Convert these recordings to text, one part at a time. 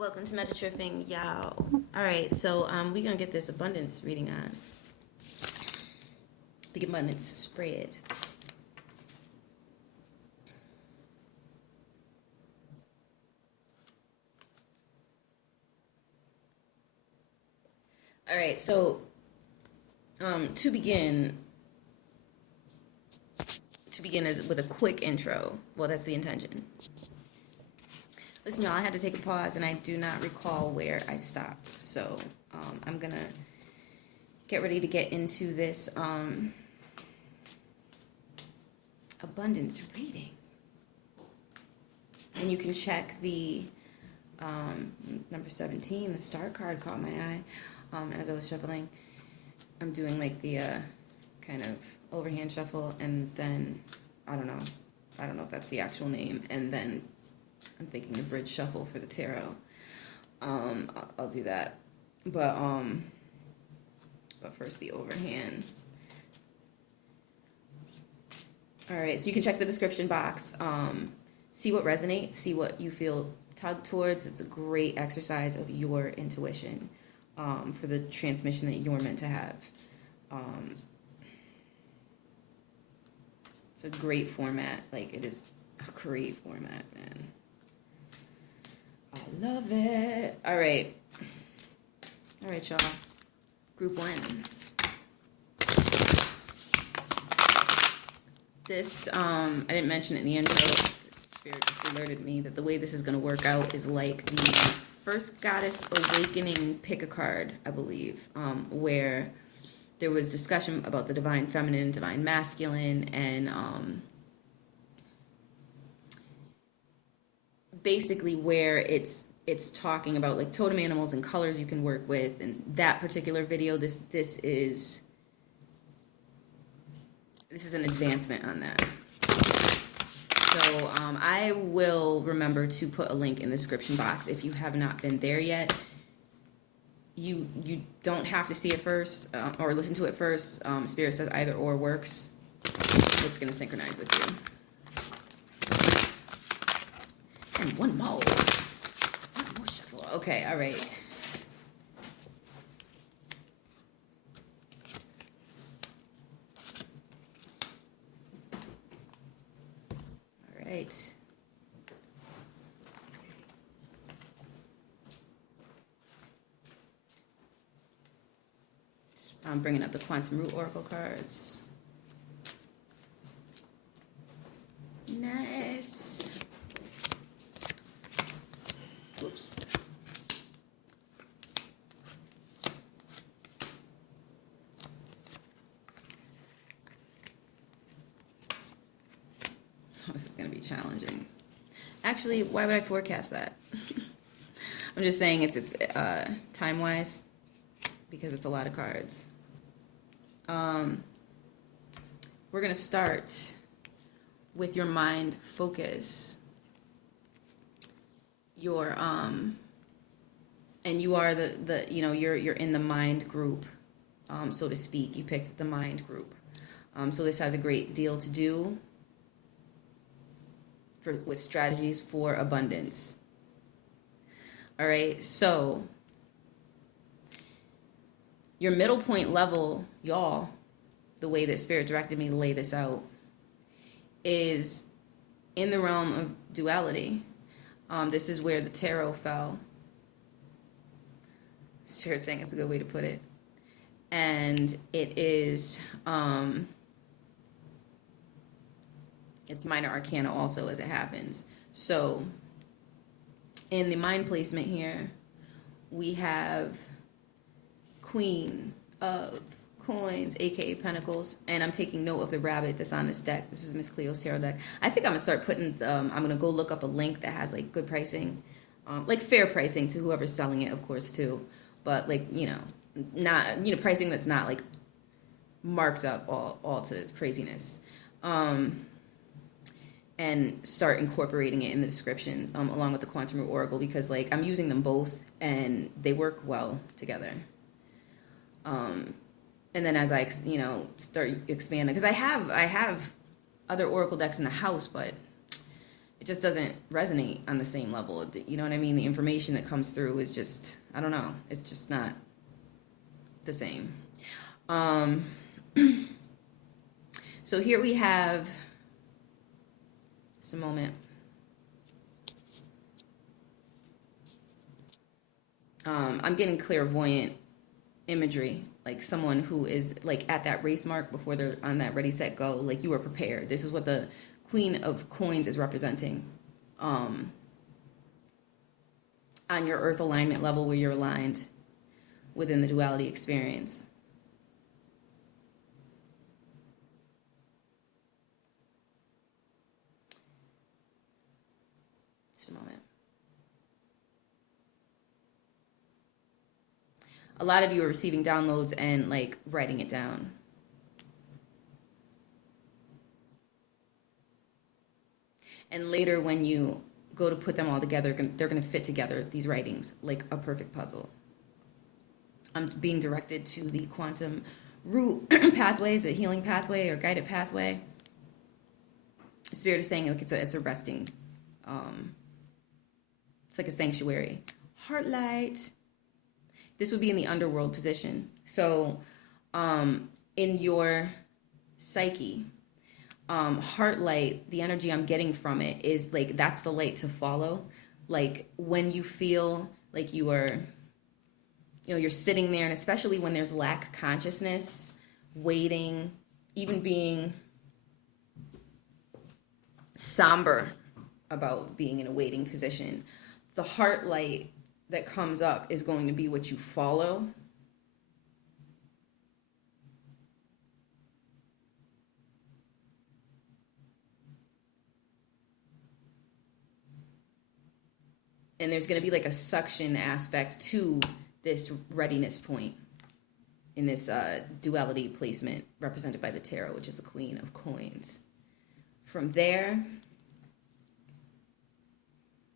Welcome to Meta Tripping, y'all. All right, so we're gonna get this abundance reading on. The abundance spread. All right, so to begin is with a quick intro. Well, that's the intention. Listen, y'all, I had to take a pause, and I do not recall where I stopped. So I'm going to get ready to get into this abundance reading. And you can check the number 17, the star card caught my eye as I was shuffling. I'm doing like the kind of overhand shuffle, and then, I don't know if that's the actual name, and then I'm thinking the bridge shuffle for the tarot. I'll do that. But first the overhand. All right, so you can check the description box. See what resonates, see what you feel tugged towards. It's a great exercise of your intuition for the transmission that you're meant to have. It's a great format. Like, it is a great format, man. I love it. All right, y'all. Group 1. This, I didn't mention it in the intro. The spirit just alerted me that the way this is going to work out is like the first Goddess Awakening PickACard, I believe, where there was discussion about the divine feminine, divine masculine, and basically where it's talking about like totem animals and colors you can work with. And that particular video, this is an advancement on that. So I will remember to put a link in the description box if you have not been there yet. You don't have to see it first or listen to it first. Spirit says either or works. It's going to synchronize with you. And one more shuffle. Okay, all right. All right. I'm bringing up the Quantum Root Oracle cards. Nice. Whoops. Oh, this is going to be challenging. Actually, why would I forecast that? I'm just saying it's time-wise, because it's a lot of cards. We're going to start with your mind focus. Your and you are the you're in the mind group, so to speak. You picked the mind group. So this has a great deal to do with strategies for abundance. All right, so your middle point level, y'all, the way that Spirit directed me to lay this out, is in the realm of duality. This is where the tarot fell. Spirit saying it's a good way to put it. And it is, it's minor arcana also as it happens. So in the mind placement here, we have Queen of Coins, aka Pentacles, and I'm taking note of the rabbit that's on this deck. This is Miss Cleo's tarot deck. I think I'm gonna start putting. I'm gonna go look up a link that has like good pricing, like fair pricing to whoever's selling it, of course, too. But like not pricing that's not like marked up all to craziness. And start incorporating it in the descriptions along with the Quantum Root Oracle, because like I'm using them both and they work well together. And then as I, start expanding, because I have other Oracle decks in the house, but it just doesn't resonate on the same level. You know what I mean? The information that comes through is just, I don't know. It's just not the same. So here we have, just a moment. I'm getting clairvoyant imagery, like someone who is like at that race mark before they're on that ready, set, go. Like you are prepared. This is what the Queen of Coins is representing. On your earth alignment level where you're aligned within the duality experience. Just a moment. A lot of you are receiving downloads and like writing it down. And later when you go to put them all together, they're going to fit together, these writings, like a perfect puzzle. I'm being directed to the quantum root pathways, a healing pathway or guided pathway. Spirit is saying like it's a resting, it's like a sanctuary. Heart light. This would be in the underworld position. So in your psyche, heart light, the energy I'm getting from it is like, that's the light to follow. Like when you feel like you are, you know, you're sitting there, and especially when there's lack consciousness, waiting, even being somber about being in a waiting position, the heart light that comes up is going to be what you follow. And there's going to be like a suction aspect to this readiness point in this duality placement represented by the tarot, which is the Queen of Coins. From there,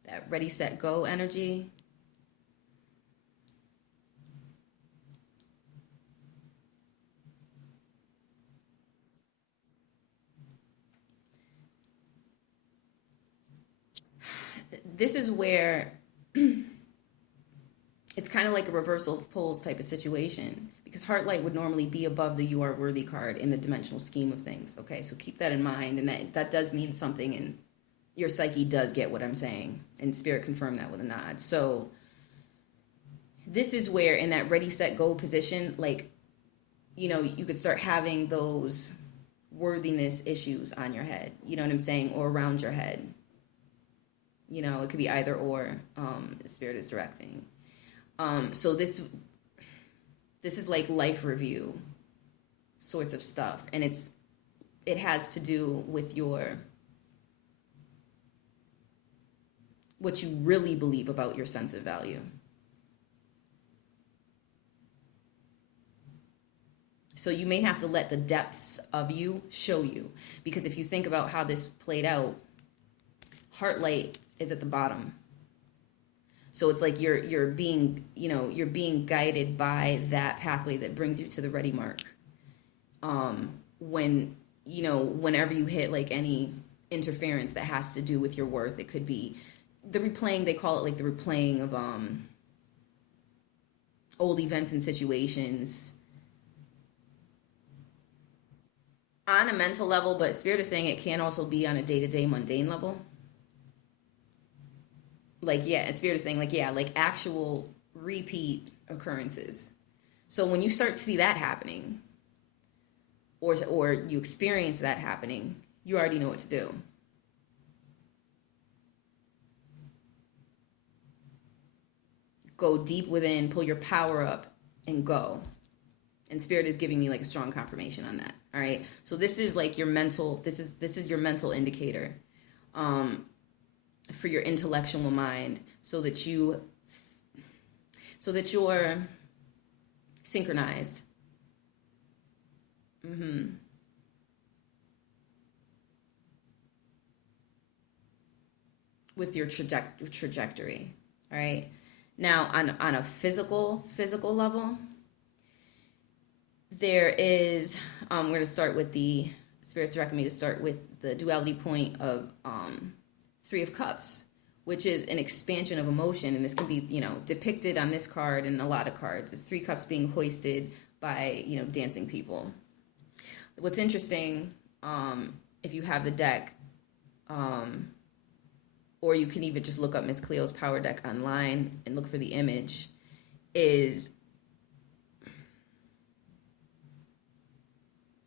that ready, set, go energy. This is where it's kind of like a reversal of poles type of situation, because heart light would normally be above the you are worthy card in the dimensional scheme of things. Okay, so keep that in mind, and that does mean something, and your psyche does get what I'm saying, and spirit confirmed that with a nod. So this is where in that ready, set, go position, like, you know, you could start having those worthiness issues on your head, you know what I'm saying, or around your head. You know, it could be either or. Spirit is directing. So this is like life review sorts of stuff, and it has to do with what you really believe about your sense of value. So you may have to let the depths of you show you, because if you think about how this played out, heart light is at the bottom. So it's like you're being guided by that pathway that brings you to the ready mark. Whenever you hit like any interference that has to do with your worth, it could be the replaying, they call it like the replaying of old events and situations on a mental level, but Spirit is saying it can also be on a day-to-day mundane level. Like, yeah, Spirit is saying, like, yeah, like actual repeat occurrences. So when you start to see that happening, or you experience that happening, you already know what to do. Go deep within, pull your power up, and go. And Spirit is giving me like a strong confirmation on that. All right. So this is like your mental. This is your mental indicator. For your intellectual mind, so that you're synchronized. With your trajectory. All right. Now on a physical level, there is we're going to start with the Spirit's recommend me to start with the duality point of Three of Cups, which is an expansion of emotion. And this can be, depicted on this card and a lot of cards. It's 3 cups being hoisted by, dancing people. What's interesting, if you have the deck, or you can even just look up Miss Cleo's power deck online and look for the image, is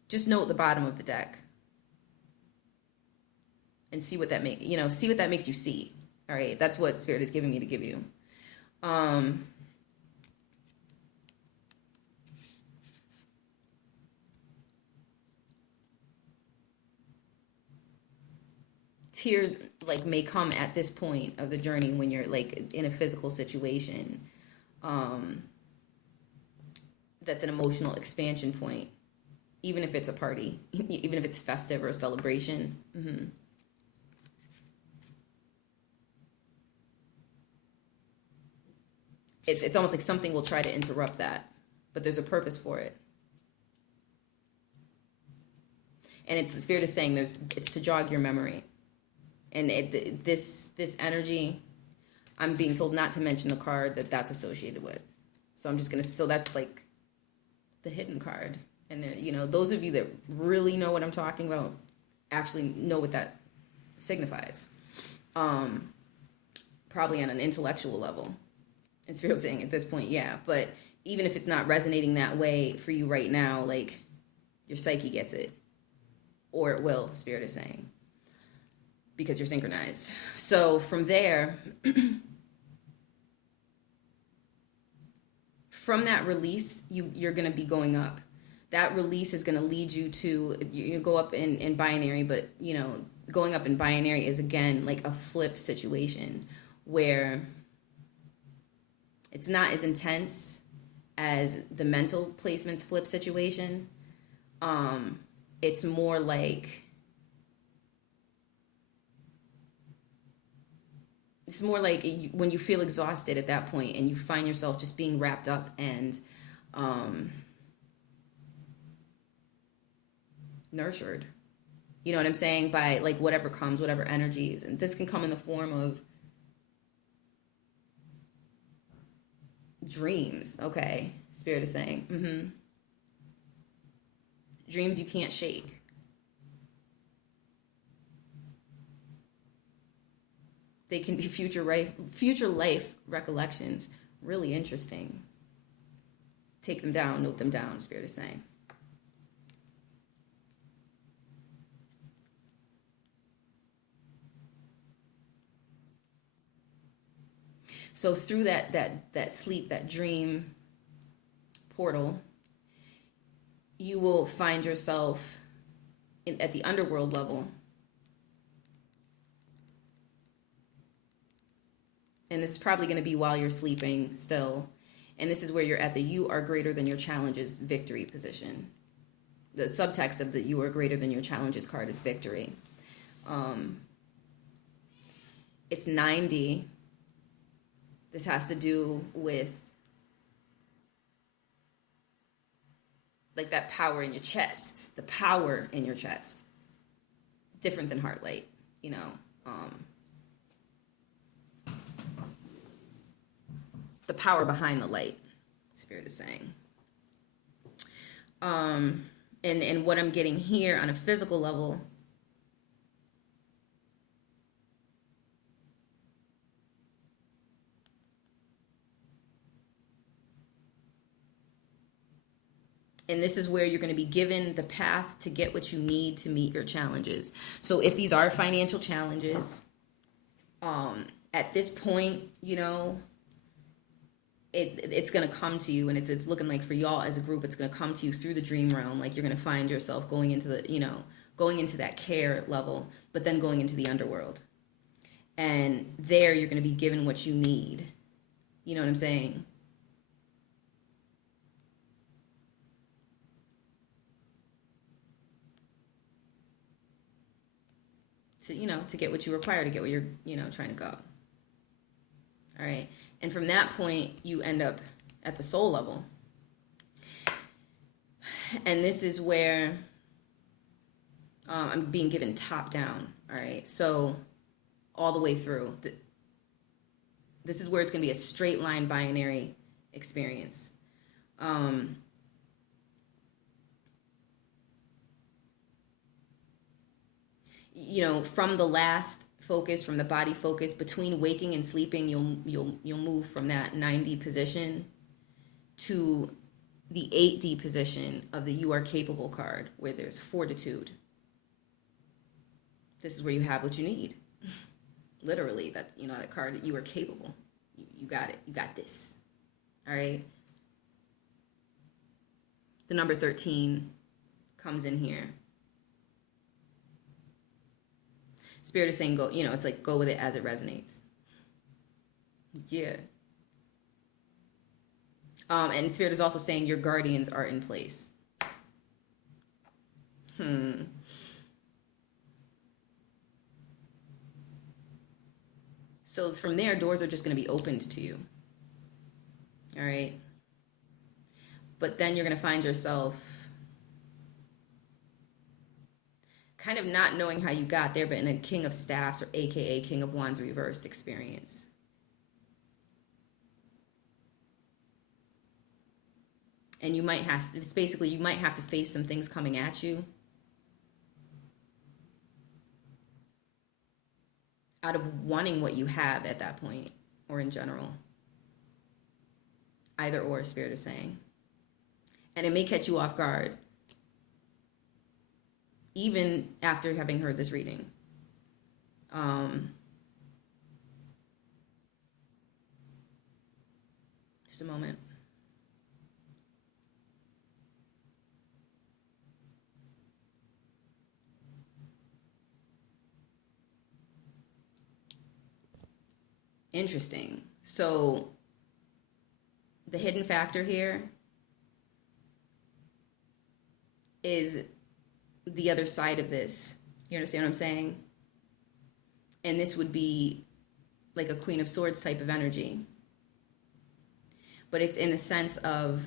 just note the bottom of the deck and see what that makes you see. All right, that's what Spirit is giving me to give you. Tears may come at this point of the journey when you're in a physical situation. That's an emotional expansion point, even if it's a party, even if it's festive or a celebration. It's almost like something will try to interrupt that, but there's a purpose for it. And the Spirit is saying it's to jog your memory. And this energy, I'm being told not to mention the card that's associated with. So I'm just going to, so that's like the hidden card. And there, those of you that really know what I'm talking about actually know what that signifies. Probably on an intellectual level. And Spirit's saying at this point, yeah. But even if it's not resonating that way for you right now, your psyche gets it. Or it will, Spirit is saying. Because you're synchronized. So from there, from that release, you're going to be going up. That release is going to lead you to, you go up in binary, but, going up in binary is, again, like a flip situation where it's not as intense as the mental placements flip situation. It's more like, when you feel exhausted at that point and you find yourself just being wrapped up and nurtured. You know what I'm saying? By whatever comes, whatever energies. And this can come in the form of dreams, okay? Spirit is saying. Dreams you can't shake. They can be future life recollections. Really interesting. Take them down, note them down, Spirit is saying. So through that sleep, that dream portal, you will find yourself at the underworld level. And this is probably going to be while you're sleeping still. And this is where you're at the you are greater than your challenges victory position. The subtext of the you are greater than your challenges card is victory. It's 9D. This has to do with that power in your chest. The power in your chest. Different than heart light, the power behind the light, Spirit is saying. And what I'm getting here on a physical level, and this is where you're going to be given the path to get what you need to meet your challenges. So if these are financial challenges, at this point, it's going to come to you, and it's looking like for y'all as a group, it's going to come to you through the dream realm. You're going to find yourself going into that care level, but then going into the underworld. And there you're going to be given what you need. You know what I'm saying? To get what you require to get where you're, trying to go. All right. And from that point, you end up at the soul level. And this is where I'm being given top down. All right. So all the way through. This is where it's going to be a straight line binary experience. You know, from the last focus, from the body focus, between waking and sleeping, you'll move from that 9D position to the 8D position of the You Are Capable card, where there's fortitude. This is where you have what you need. Literally, that's, you know, that card that you are capable. You got it. You got this. All right. The number 13 comes in here. Spirit is saying go, you know, it's like go with it as it resonates. Yeah. And Spirit is also saying your guardians are in place. So from there, doors are just going to be opened to you. All right. But then you're going to find yourself kind of not knowing how you got there, but in a King of Staffs, or AKA King of Wands reversed experience. And you might have, it's basically, you might have to face some things coming at you out of wanting what you have at that point, or in general. Either or, Spirit is saying. And it may catch you off guard, even after having heard this reading. Just a moment. Interesting. So the hidden factor here is the other side of this. You understand what I'm saying? And this would be like a Queen of Swords type of energy. But it's in the sense of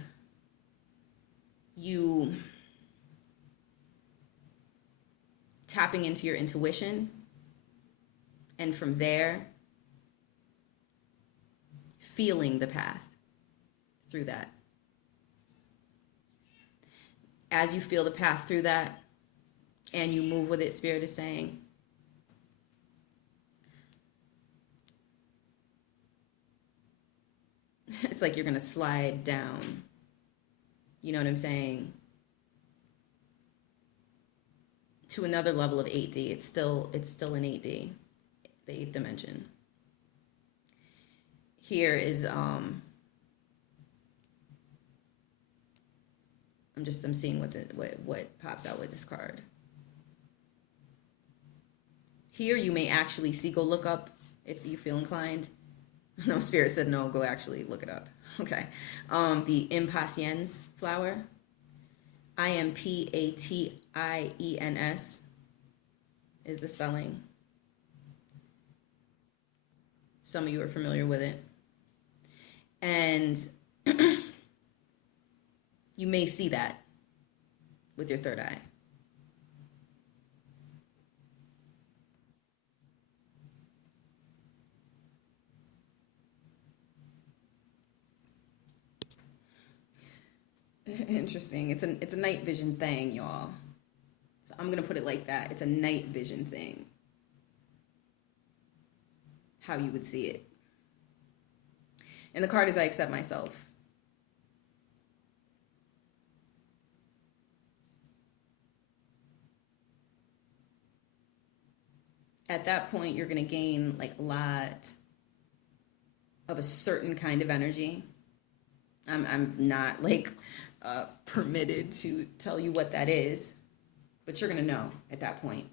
you tapping into your intuition, and from there feeling the path through that. As you feel the path through that and you move with it, Spirit is saying, it's like you're going to slide down. You know what I'm saying? To another level of 8D. It's still in 8D, the 8th dimension. Here is I'm seeing what pops out with this card. Here you may actually see, go look up if you feel inclined. No, Spirit said no, go actually look it up. Okay. The Impatiens flower. Impatiens is the spelling. Some of you are familiar with it. And you may see that with your third eye. Interesting. It's a night vision thing, y'all. So I'm gonna put it like that. It's a night vision thing. How you would see it. And the card is I accept myself. At that point, you're going to gain like a lot of a certain kind of energy. I'm not like permitted to tell you what that is, but you're going to know at that point.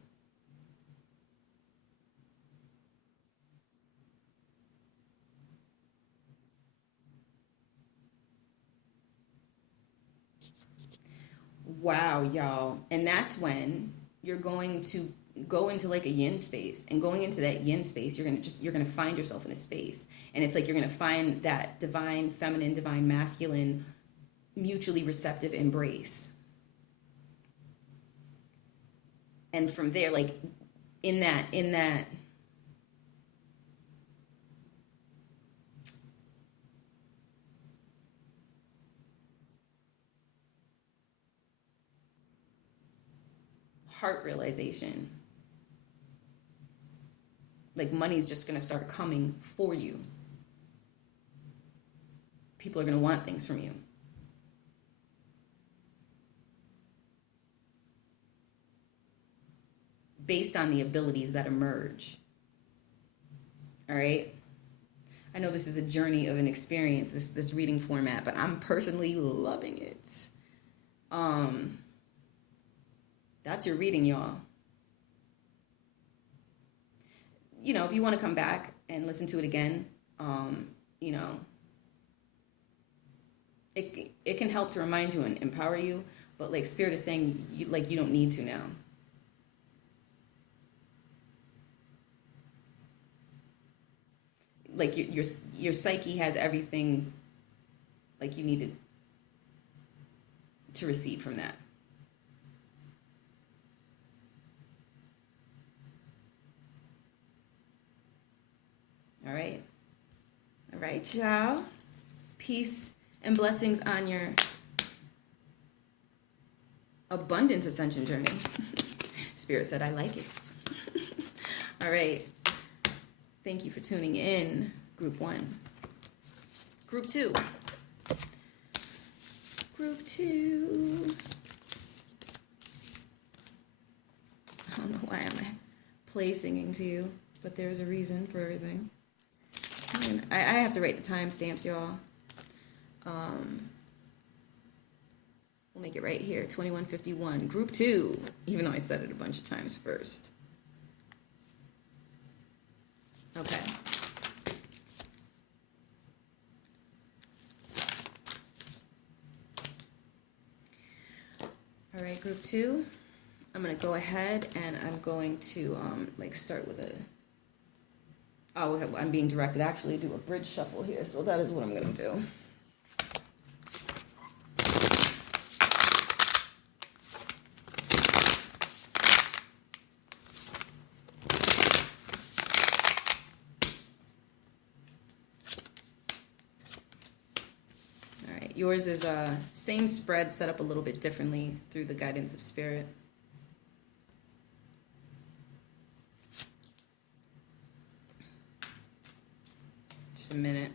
Wow, y'all. And that's when you're going to go into like a yin space, and going into that yin space, you're going to find yourself in a space. And it's like you're going to find that divine feminine, divine masculine, mutually receptive embrace. And from there, like in that heart realization. Like, money's just going to start coming for you. People are going to want things from you. Based on the abilities that emerge. All right? I know this is a journey of an experience, this reading format, but I'm personally loving it. That's your reading, y'all. You know, if you want to come back and listen to it again, you know, it can help to remind you and empower you, but like Spirit is saying, you don't need to now. Like your psyche has everything like you needed to receive from that. All right, y'all. Peace and blessings on your abundance ascension journey. Spirit said, I like it. All right. Thank you for tuning in, Group 1. Group 2. Group 2. I don't know why I'm play singing to you, but there's a reason for everything. And I have to write the timestamps, y'all. We'll make it right here, 21:51. Group 2, even though I said it a bunch of times first. Okay. All right, Group 2. I'm going to go ahead and I'm going to start with I'm being directed actually to do a bridge shuffle here, so that is what I'm going to do. Yours is same spread, set up a little bit differently through the guidance of Spirit. Just a minute.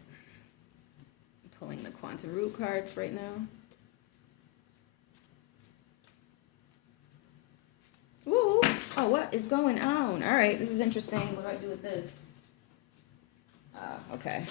I'm pulling the quantum root cards right now. Ooh! Oh, what is going on? All right, this is interesting. What do I do with this? Okay.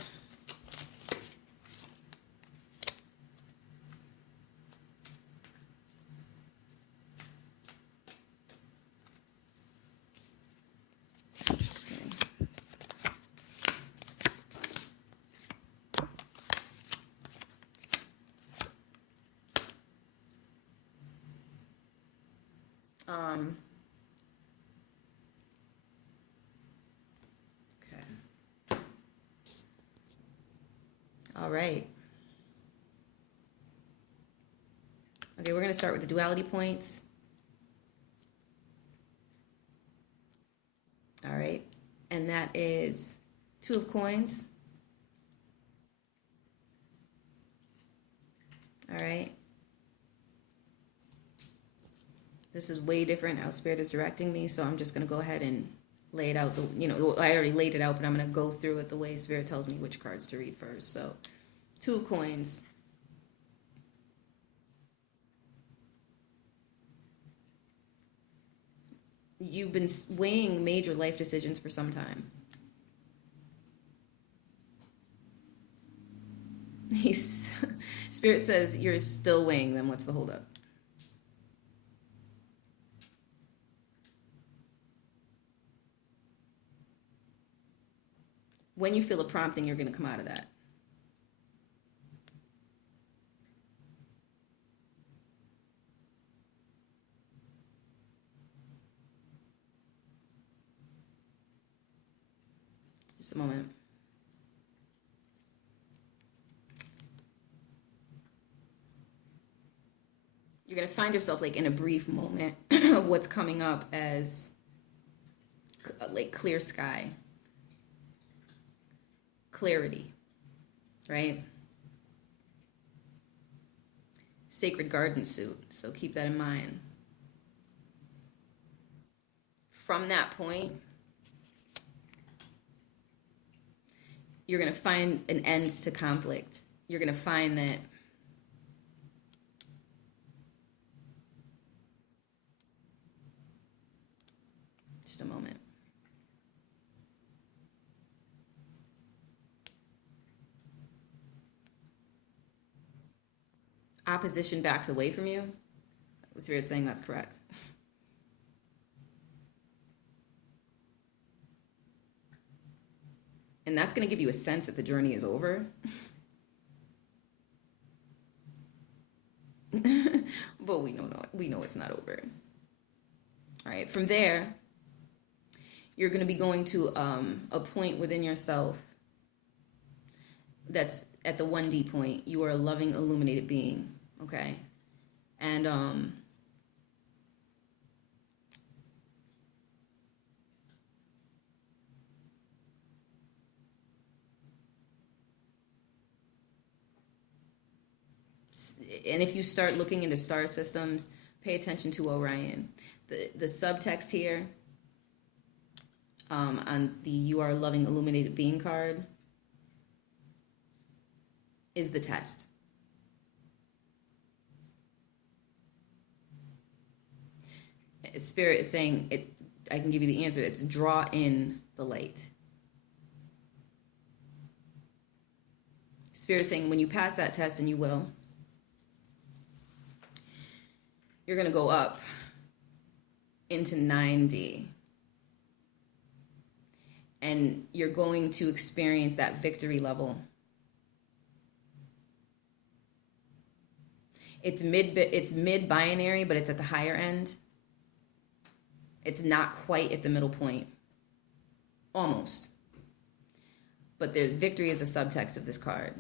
Okay. All right. Okay, we're going to start with the duality points. All right. And that is 2 of coins. All right. This is way different how Spirit is directing me, so I'm just going to go ahead and lay it out. I already laid it out, but I'm going to go through it the way Spirit tells me which cards to read first. So, 2 of coins. You've been weighing major life decisions for some time. Spirit says you're still weighing them. What's the holdup? When you feel a prompting, you're going to come out of that. Just a moment. You're going to find yourself like in a brief moment of what's coming up as like clear sky. Clarity, right? Sacred garden suit, so keep that in mind. from that point, you're going to find an end to conflict. You're going to find that just a moment. Opposition backs away from you. Spirit saying that's correct. And that's going to give you a sense that the journey is over. But we know it's not over. All right, from there, you're going to be going to a point within yourself that's at the 1D point. You are a loving, illuminated being, okay? And if you start looking into star systems, pay attention to Orion. The subtext here on the You Are a Loving Illuminated Being card is the test. Spirit is saying, I can give you the answer. It's draw in the light. Spirit is saying when you pass that test, and you will, you're going to go up into 9D. And you're going to experience that victory level. It's mid-binary, but it's at the higher end. It's not quite at the middle point. Almost. But there's victory as a subtext of this card.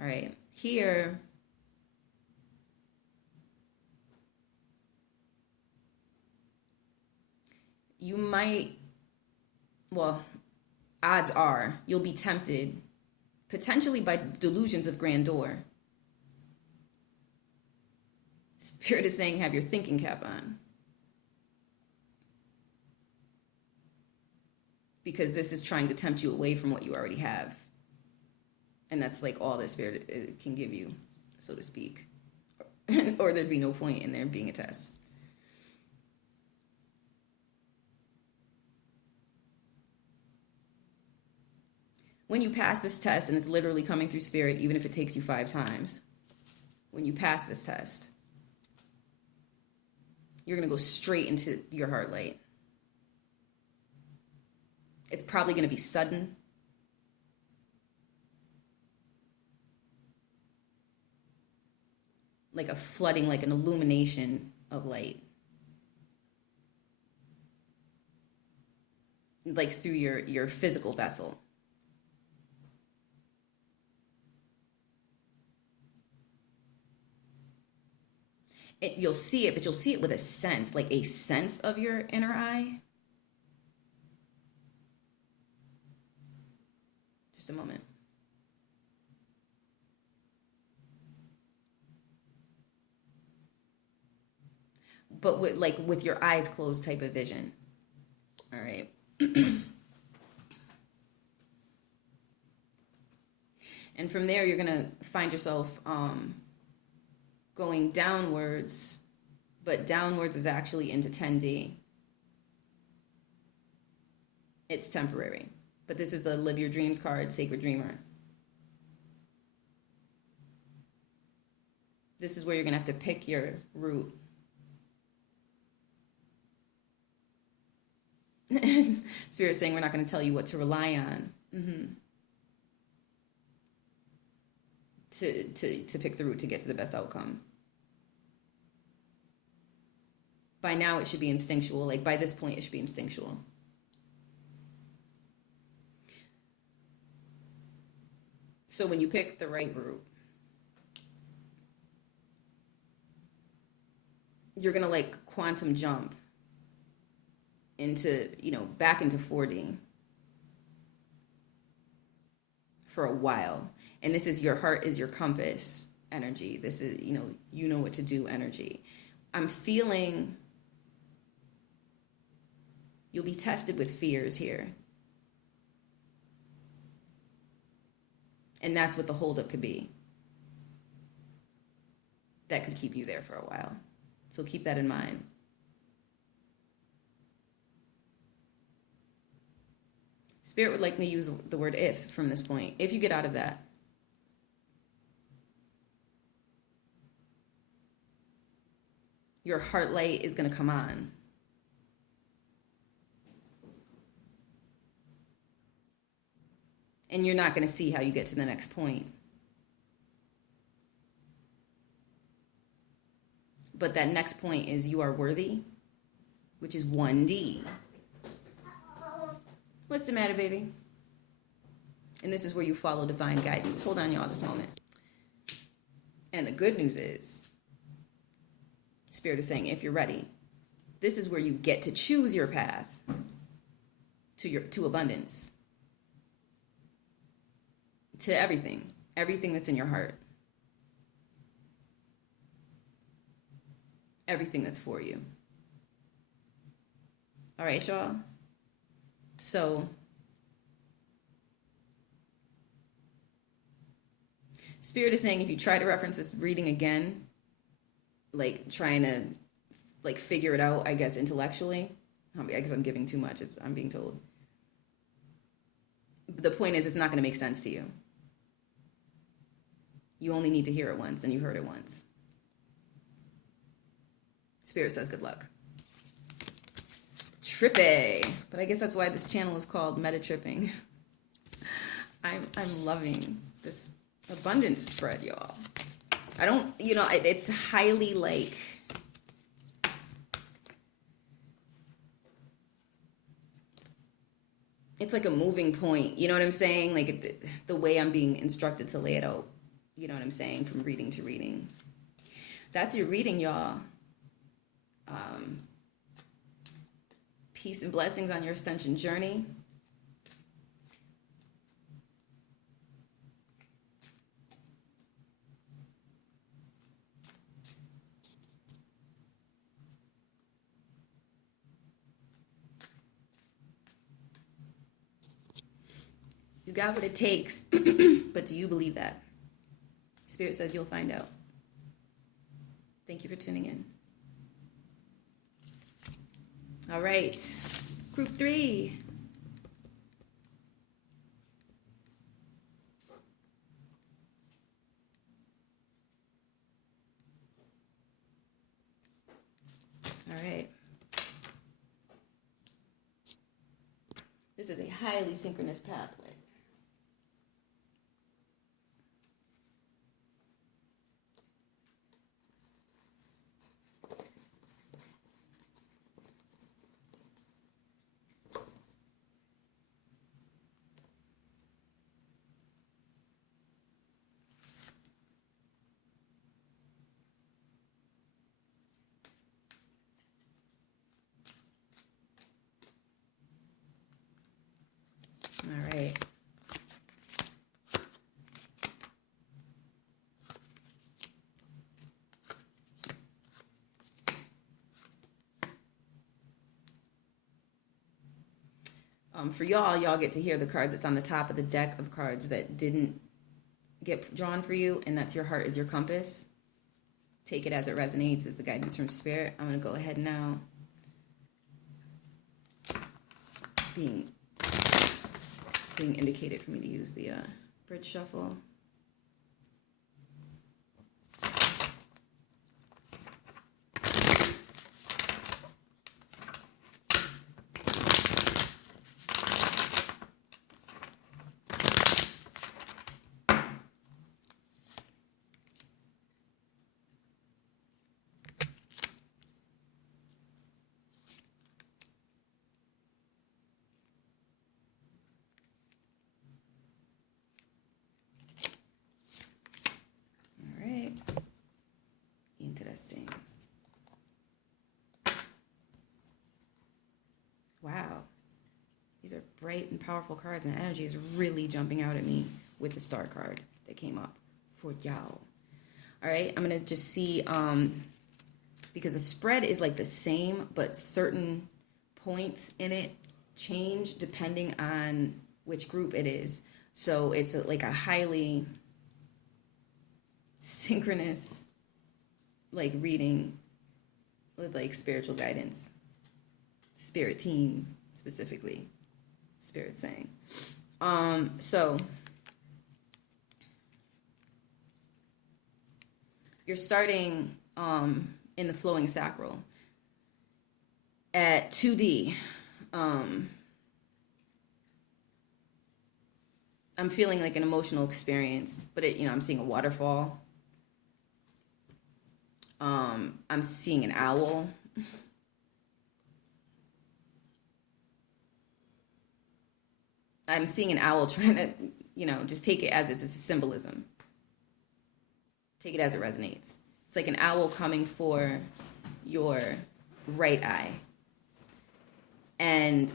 All right. Here, you might, well, odds are you'll be tempted potentially by delusions of grandeur. Spirit is saying have your thinking cap on. Because this is trying to tempt you away from what you already have. And that's like all that Spirit can give you, so to speak. Or there'd be no point in there being a test. When you pass this test, and it's literally coming through Spirit, even if it takes you 5 times, when you pass this test, you're going to go straight into your heart light. It's probably going to be sudden. Like a flooding, like an illumination of light. Like through your physical vessel. You'll see it, but you'll see it with a sense, like a sense of your inner eye. Just a moment. But with your eyes closed type of vision. All right. And from there, you're going to find yourself going downwards, but downwards is actually into 10D. It's temporary. But this is the Live Your Dreams card, Sacred Dreamer. This is where you're going to have to pick your route. Spirit saying we're not going to tell you what to rely on. To pick the route to get to the best outcome. By now it should be instinctual. Like by this point it should be instinctual. So when you pick the right route, you're going to like quantum jump into, back into 4D for a while. And this is your heart is your compass energy. This is, you know what to do energy. I'm feeling you'll be tested with fears here. And that's what the holdup could be. That could keep you there for a while. So keep that in mind. Spirit would like me to use the word if from this point. If you get out of that. Your heart light is going to come on. And you're not going to see how you get to the next point. But that next point is you are worthy, which is 1D. What's the matter, baby? And this is where you follow divine guidance. Hold on, y'all, just a moment. And the good news is, Spirit is saying, if you're ready, this is where you get to choose your path to abundance, to everything that's in your heart, everything that's for you. All right, y'all. So, Spirit is saying if you try to reference this reading again, like trying to like figure it out, I guess, intellectually, I guess I'm giving too much, I'm being told. The point is, it's not going to make sense to you. You only need to hear it once, and you heard it once. Spirit says good luck. Trippy. But I guess that's why this channel is called Meta Tripping. I'm loving this abundance spread, y'all. I don't, it's highly like, it's like a moving point. You know what I'm saying? Like the way I'm being instructed to lay it out. You know what I'm saying? From reading to reading. That's your reading, y'all. Peace and blessings on your ascension journey. You got what it takes, but do you believe that? Spirit says you'll find out. Thank you for tuning in. All right, group 3. All right. This is a highly synchronous pathway. All right. For y'all get to hear the card that's on the top of the deck of cards that didn't get drawn for you, and that's your heart is your compass. Take it as it resonates, as the guidance from Spirit. I'm going to go ahead now. It's being indicated for me to use the bridge shuffle. Interesting. Wow. These are bright and powerful cards, and energy is really jumping out at me with the star card that came up for y'all. All right, I'm going to just see because the spread is like the same, but certain points in it change depending on which group it is. So it's like a highly synchronous like reading with like spiritual guidance, spirit team specifically, spirit saying. So you're starting in the flowing sacral at 2D. I'm feeling like an emotional experience, but I'm seeing a waterfall. I'm seeing an owl. I'm seeing an owl trying to, just take it as it's a symbolism. Take it as it resonates. It's like an owl coming for your right eye. And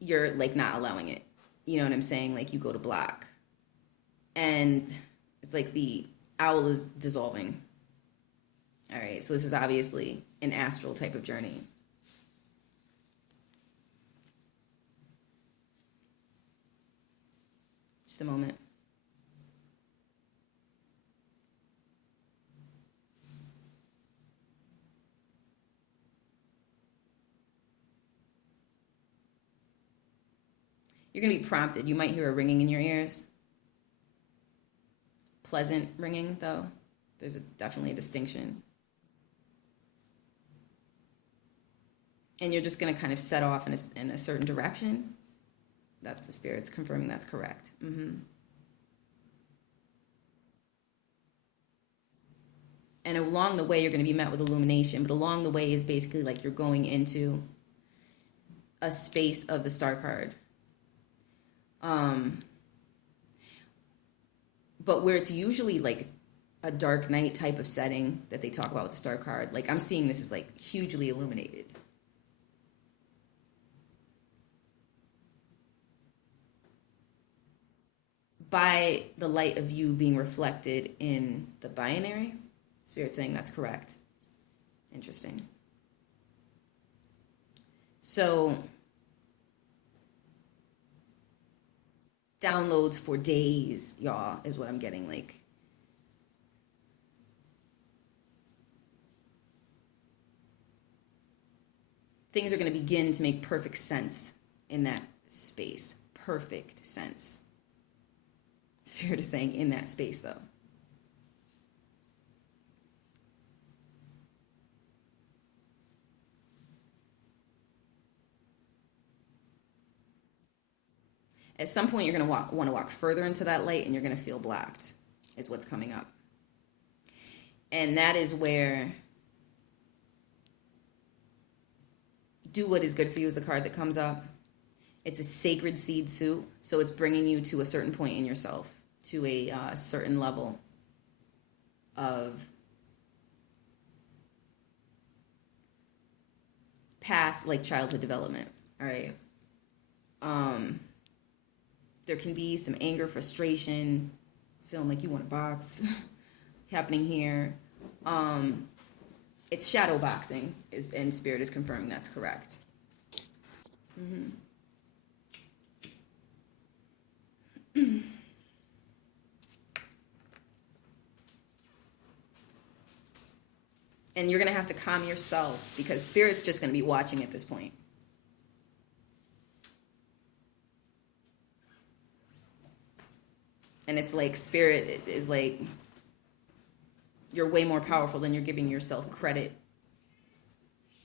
you're like not allowing it. You know what I'm saying? Like you go to block. And it's like the owl is dissolving. All right, so this is obviously an astral type of journey. Just a moment. You're going to be prompted. You might hear a ringing in your ears. Pleasant ringing, though. There's definitely a distinction. And you're just going to kind of set off in a certain direction. That's the spirit's confirming that's correct. And along the way, you're going to be met with illumination. But along the way is basically like you're going into a space of the star card. But where it's usually like a dark night type of setting that they talk about with the star card, like I'm seeing this is like hugely illuminated. By the light of you being reflected in the binary. Spirit saying that's correct. Interesting. So downloads for days, y'all, is what I'm getting. Like things are going to begin to make perfect sense in that space. Perfect sense. Spirit is saying in that space, though. At some point, you're going to want to walk further into that light, and you're going to feel blocked, is what's coming up. And that is where do what is good for you is the card that comes up. It's a sacred seed suit, so it's bringing you to a certain point in yourself, to a certain level of past, like, childhood development, all right? There can be some anger, frustration, feeling like you want a box happening here. It's shadow boxing, and Spirit is confirming that's correct. And you're going to have to calm yourself because Spirit's just going to be watching at this point. And it's like Spirit is like, you're way more powerful than you're giving yourself credit.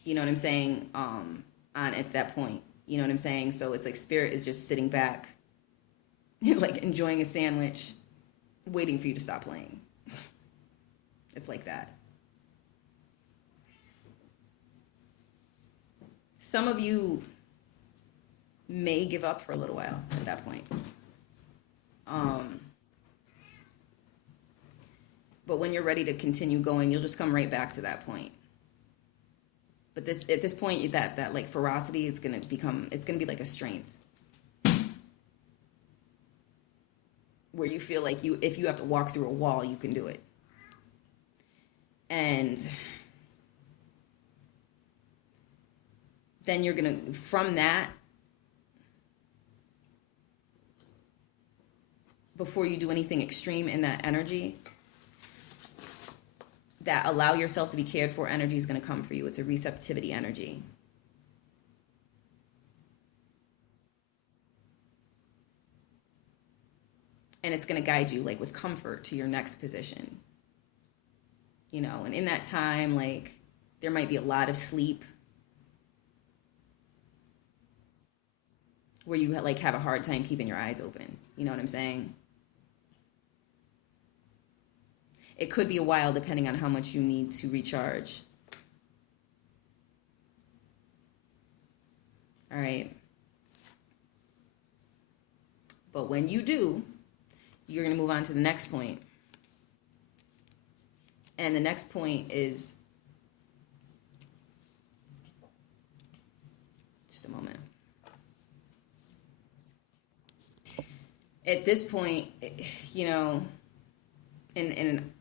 You know what I'm saying? On at that point. You know what I'm saying? So it's like Spirit is just sitting back, like enjoying a sandwich, waiting for you to stop playing. It's like that. Some of you may give up for a little while at that point. But when you're ready to continue going, you'll just come right back to that point. But at this point, that like ferocity is gonna be like a strength. Where you feel like if you have to walk through a wall, you can do it. And then you're going to, from that, before you do anything extreme in that energy, that allow yourself to be cared for energy is going to come for you. It's a receptivity energy. And it's going to guide you, like, with comfort to your next position. You know, and in that time, like, there might be a lot of sleep where you, like, have a hard time keeping your eyes open. You know what I'm saying? It could be a while depending on how much you need to recharge. All right. But when you do, you're going to move on to the next point. And the next point is, just a moment. At this point, you know, in an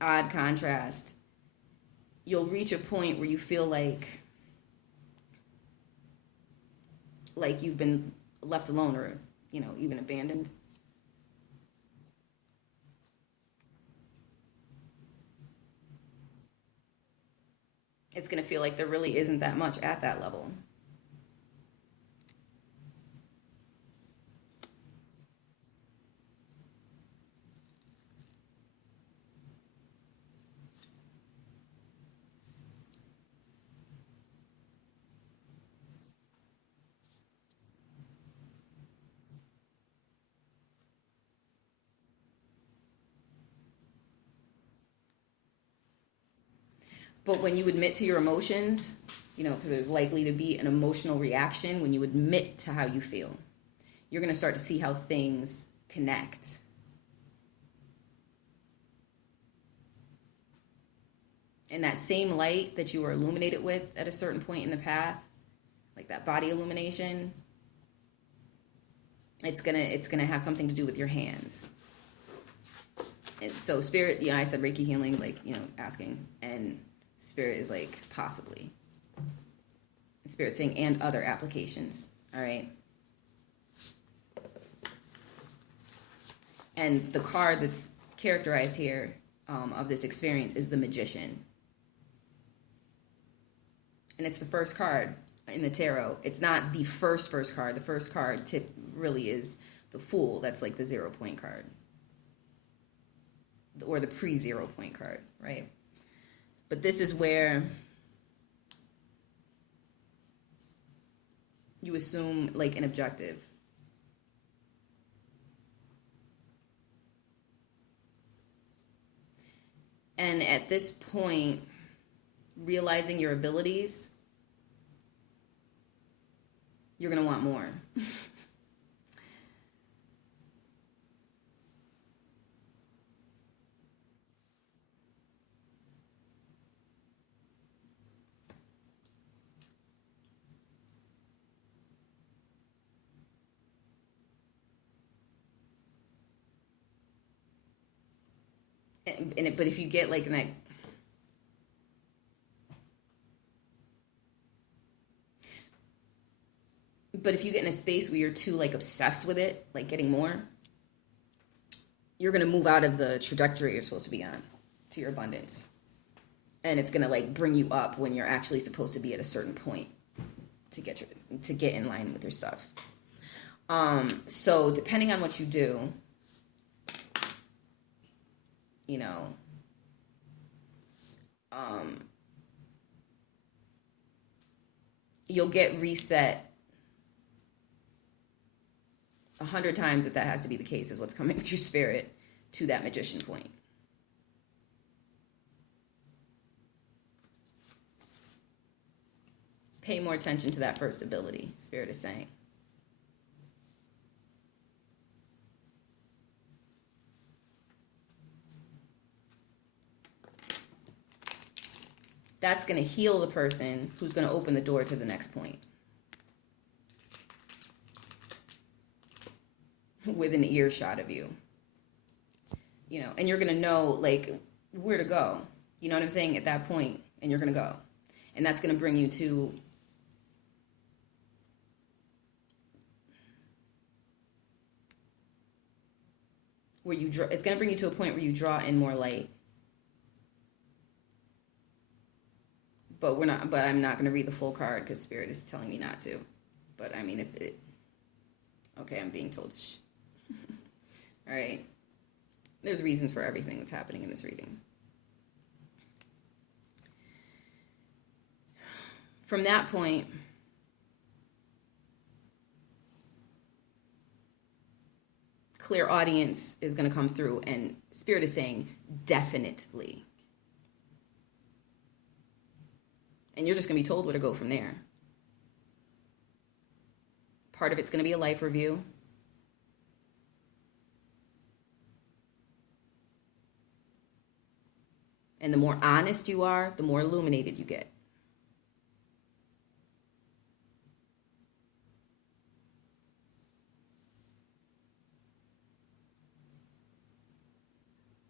odd contrast, you'll reach a point where you feel like you've been left alone, or, you know, even abandoned. It's going to feel like there really isn't that much at that level. But when you admit to your emotions, you know, because there's likely to be an emotional reaction when you admit to how you feel, you're going to start to see how things connect. And that same light that you were illuminated with at a certain point in the path, like that body illumination, it's gonna have something to do with your hands. And so Spirit, you know, I said Reiki healing, like, you know, asking, and Spirit is like, possibly. Spirit saying, and other applications. All right. And the card that's characterized here of this experience is the Magician. And it's the first card in the tarot. It's not the first card. The first card really is the Fool. That's like the 0 point card. Or the pre-0 point card, right? But this is where you assume like an objective. And at this point, realizing your abilities, you're going to want more. But if you get like in that, but if you get in a space where you're too like obsessed with it, like getting more, you're going to move out of the trajectory you're supposed to be on to your abundance. And it's going to like bring you up when you're actually supposed to be at a certain point to get in line with your stuff. So depending on what you do, you know, you'll get reset 100 times if that has to be the case, is what's coming through Spirit to that Magician point. Pay more attention to that first ability, Spirit is saying. That's going to heal the person who's going to open the door to the next point. With an earshot of you. You know, and you're going to know, like, where to go. You know what I'm saying? At that point, and you're going to go. And that's going to bring you to where you draw. It's going to bring you to a point where you draw in more light. But I'm not going to read the full card because Spirit is telling me not to. But I mean, okay, I'm being told. Shh. All right. There's reasons for everything that's happening in this reading. From that point, clear audience is going to come through, and Spirit is saying definitely. And you're just going to be told where to go from there. Part of it's going to be a life review. And the more honest you are, the more illuminated you get.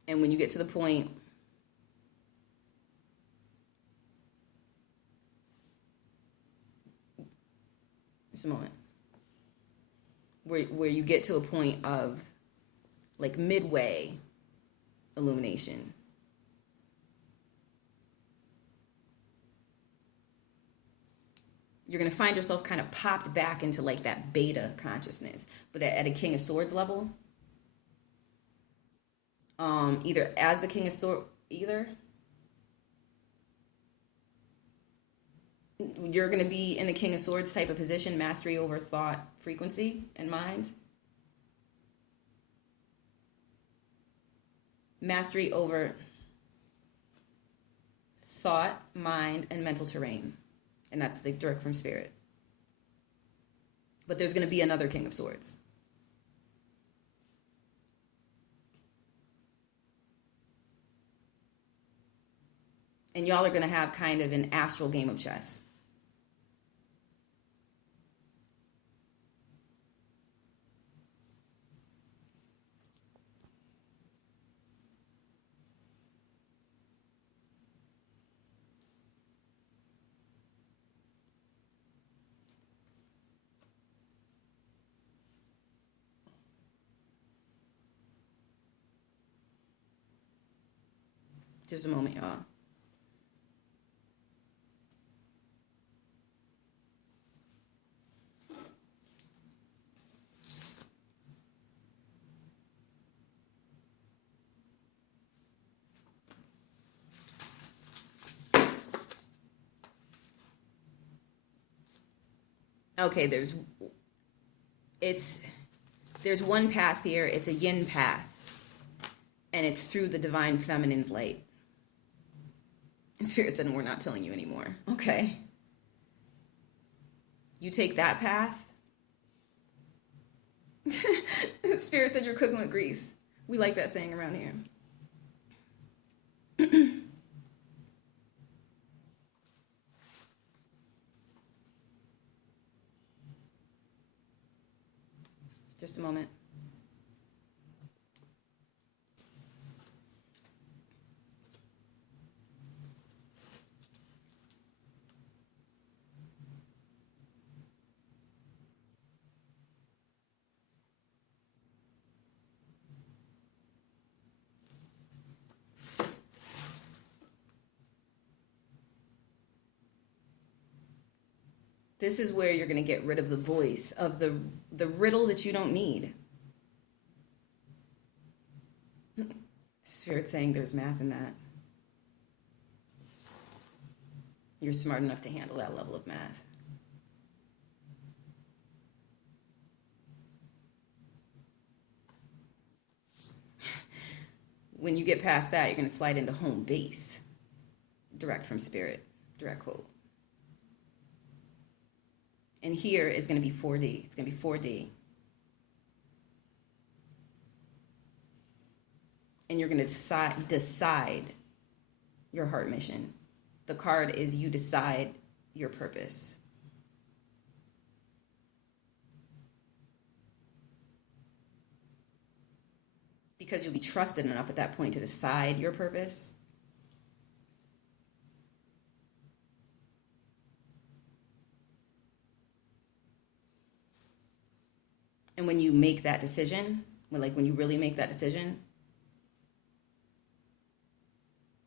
And when you get to the point just a moment, where you get to a point of like midway illumination, you're going to find yourself kind of popped back into like that beta consciousness, but at a King of Swords level, either as the King of Swords, you're going to be in the King of Swords type of position, mastery over thought, frequency, and mind. Mastery over thought, mind, and mental terrain. And that's the direct from Spirit. But there's going to be another King of Swords. And y'all are going to have kind of an astral game of chess. Just a moment, y'all. Okay, there's one path here. It's a yin path, and it's through the divine feminine's light. And Spirit said, we're not telling you anymore. Okay. You take that path. Spirit said you're cooking with grease. We like that saying around here. Just a moment. This is where you're going to get rid of the voice of the riddle that you don't need. Spirit saying there's math in that. You're smart enough to handle that level of math. When you get past that, you're going to slide into home base. Direct from Spirit. Direct quote. And here is going to be 4D. It's going to be 4D. And you're going to decide your heart mission. The card is you decide your purpose. Because you'll be trusted enough at that point to decide your purpose. And when you make that decision, when you really make that decision,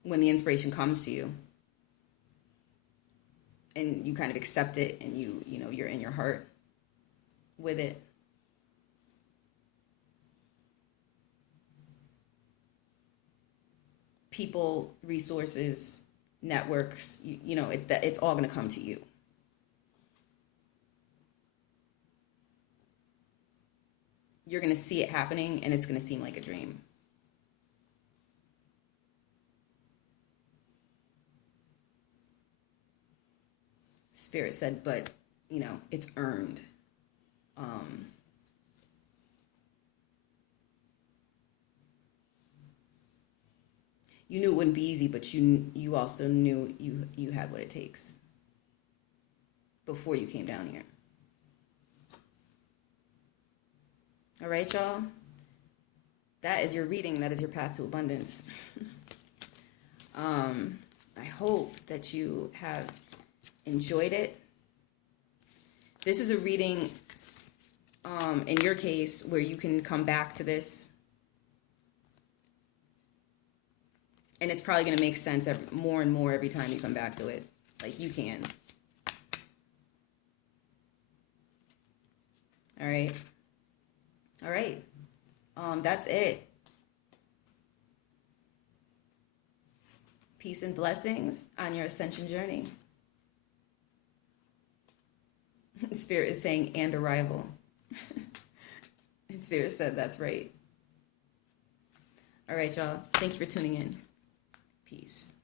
when the inspiration comes to you and you kind of accept it and you're in your heart with it. People, resources, networks, it's all going to come to you. You're going to see it happening and it's going to seem like a dream. Spirit said, but, it's earned. You knew it wouldn't be easy, but you also knew you had what it takes before you came down here. All right, y'all? That is your reading. That is your path to abundance. I hope that you have enjoyed it. This is a reading, in your case, where you can come back to this. And it's probably going to make sense more and more every time you come back to it. Like, you can. All right. All right. That's it. Peace and blessings on your ascension journey. Spirit is saying, and arrival. And Spirit said, that's right. All right, y'all. Thank you for tuning in. Peace.